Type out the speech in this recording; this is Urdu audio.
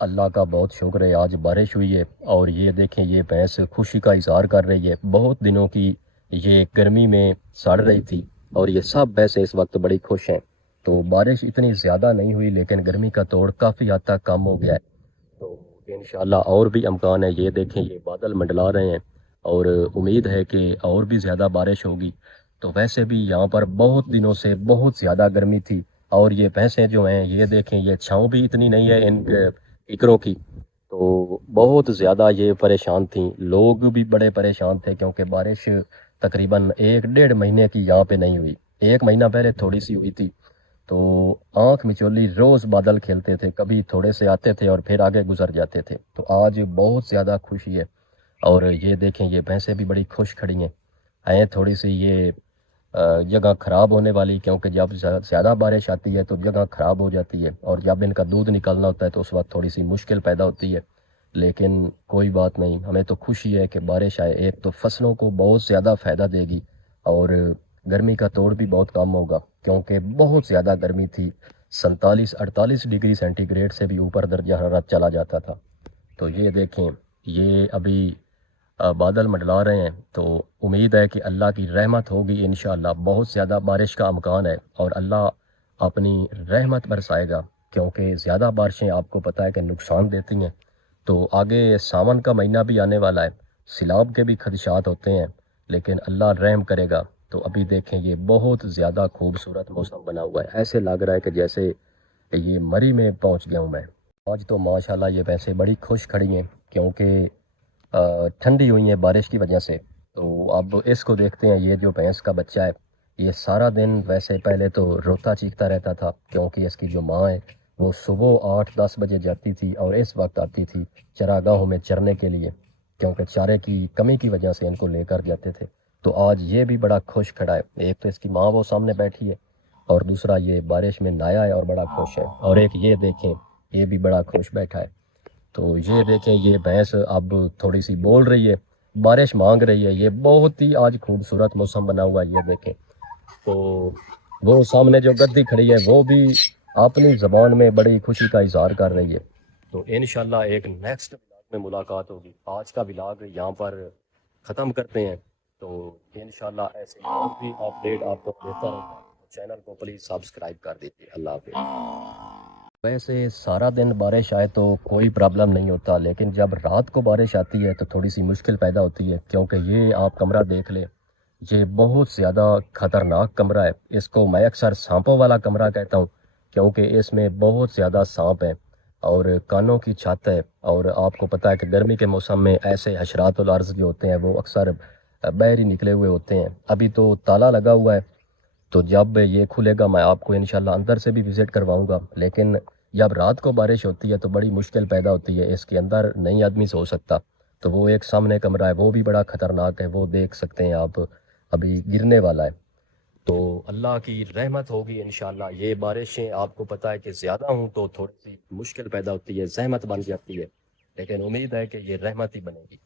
اللہ کا بہت شکر ہے، آج بارش ہوئی ہے اور یہ دیکھیں یہ بھینس خوشی کا اظہار کر رہی ہے۔ بہت دنوں کی یہ گرمی میں سڑ رہی تھی اور یہ سب بھینسیں اس وقت بڑی خوش ہیں۔ تو بارش اتنی زیادہ نہیں ہوئی لیکن گرمی کا توڑ کافی حد تک کم ہو گیا ہے۔ تو انشاءاللہ اور بھی امکان ہے، یہ دیکھیں یہ بادل منڈلا رہے ہیں اور امید ہے کہ اور بھی زیادہ بارش ہوگی۔ تو ویسے بھی یہاں پر بہت دنوں سے بہت زیادہ گرمی تھی اور یہ بھینسیں جو ہیں یہ دیکھیں یہ چھاؤں بھی اتنی نہیں ہے ان کے ایکڑوں کی، تو بہت زیادہ یہ پریشان تھیں، لوگ بھی بڑے پریشان تھے کیونکہ بارش تقریباً 1 ڈیڑھ مہینے کی یہاں پہ نہیں ہوئی۔ 1 مہینہ پہلے تھوڑی سی ہوئی تھی، تو آنکھ مچولی روز بادل کھیلتے تھے، کبھی تھوڑے سے آتے تھے اور پھر آگے گزر جاتے تھے۔ تو آج بہت زیادہ خوشی ہے اور یہ دیکھیں یہ بھینسیں بھی بڑی خوش کھڑی ہیں تھوڑی سی یہ جگہ خراب ہونے والی، کیونکہ جب زیادہ بارش آتی ہے تو جگہ خراب ہو جاتی ہے اور جب ان کا دودھ نکالنا ہوتا ہے تو اس وقت تھوڑی سی مشکل پیدا ہوتی ہے، لیکن کوئی بات نہیں، ہمیں تو خوشی ہے کہ بارش آئے۔ ایک تو فصلوں کو بہت زیادہ فائدہ دے گی اور گرمی کا توڑ بھی بہت کم ہوگا، کیونکہ بہت زیادہ گرمی تھی، 47 48 ڈگری سینٹی گریڈ سے بھی اوپر درجہ حرارت چلا جاتا تھا۔ تو یہ دیکھیں یہ ابھی بادل منڈلا رہے ہیں، تو امید ہے کہ اللہ کی رحمت ہوگی انشاءاللہ، بہت زیادہ بارش کا امکان ہے اور اللہ اپنی رحمت برسائے گا، کیونکہ زیادہ بارشیں آپ کو پتہ ہے کہ نقصان دیتی ہیں۔ تو آگے ساون کا مہینہ بھی آنے والا ہے، سیلاب کے بھی خدشات ہوتے ہیں، لیکن اللہ رحم کرے گا۔ تو ابھی دیکھیں یہ بہت زیادہ خوبصورت موسم بنا ہوا ہے، ایسے لگ رہا ہے کہ جیسے یہ مری میں پہنچ گیا ہوں میں۔ آج تو ماشاءاللہ یہ ویسے بڑی خوش کھڑی ہیں کیونکہ ٹھنڈی ہوئی ہیں بارش کی وجہ سے۔ تو اب اس کو دیکھتے ہیں، یہ جو بھینس کا بچہ ہے یہ سارا دن ویسے پہلے تو روتا چیختا رہتا تھا، کیونکہ اس کی جو ماں ہے وہ صبح 8 10 بجے جاتی تھی اور اس وقت آتی تھی چراگاہوں میں چرنے کے لیے، کیونکہ چارے کی کمی کی وجہ سے ان کو لے کر جاتے تھے۔ تو آج یہ بھی بڑا خوش کھڑا ہے، ایک تو اس کی ماں وہ سامنے بیٹھی ہے اور دوسرا یہ بارش میں نہایا ہے اور بڑا خوش ہے، اور ایک یہ دیکھیں یہ بھی بڑا خوش بیٹھا ہے۔ تو یہ دیکھیں یہ بھینس اب تھوڑی سی بول رہی ہے، بارش مانگ رہی ہے، یہ بہت ہی آج خوبصورت موسم بنا ہوا ہے، یہ دیکھیں۔ تو وہ سامنے جو گدی کھڑی ہے وہ بھی اپنی زبان میں بڑی خوشی کا اظہار کر رہی ہے۔ تو انشاءاللہ ایک نیکسٹ ولاگ میں ملاقات ہوگی، آج کا ولاگ یہاں پر ختم کرتے ہیں۔ تو انشاءاللہ ایسے اور بھی اپڈیٹ آپ کو دیتا رہوں گا، چینل کو پلیز سبسکرائب کر دیجیے۔ اللہ حافظ۔ ویسے سارا دن بارش آئے تو کوئی پرابلم نہیں ہوتا، لیکن جب رات کو بارش آتی ہے تو تھوڑی سی مشکل پیدا ہوتی ہے، کیونکہ یہ آپ کمرہ دیکھ لیں، یہ بہت زیادہ خطرناک کمرہ ہے۔ اس کو میں اکثر سانپوں والا کمرہ کہتا ہوں، کیونکہ اس میں بہت زیادہ سانپ ہیں اور کانوں کی چھت ہے، اور آپ کو پتہ ہے کہ گرمی کے موسم میں ایسے حشرات الارض جو ہوتے ہیں وہ اکثر باہر ہی نکلے ہوئے ہوتے ہیں۔ ابھی تو تالا لگا ہوا ہے، تو جب یہ کھلے گا میں آپ کو انشاءاللہ اندر سے بھی وزٹ کرواؤں گا، لیکن جب رات کو بارش ہوتی ہے تو بڑی مشکل پیدا ہوتی ہے، اس کے اندر نہیں آدمی سو سکتا۔ تو وہ ایک سامنے کمرہ ہے وہ بھی بڑا خطرناک ہے، وہ دیکھ سکتے ہیں آپ، ابھی گرنے والا ہے۔ تو اللہ کی رحمت ہوگی انشاءاللہ، یہ بارشیں آپ کو پتہ ہے کہ زیادہ ہوں تو تھوڑی سی مشکل پیدا ہوتی ہے، زحمت بن جاتی ہے، لیکن امید ہے کہ یہ رحمت ہی بنے گی۔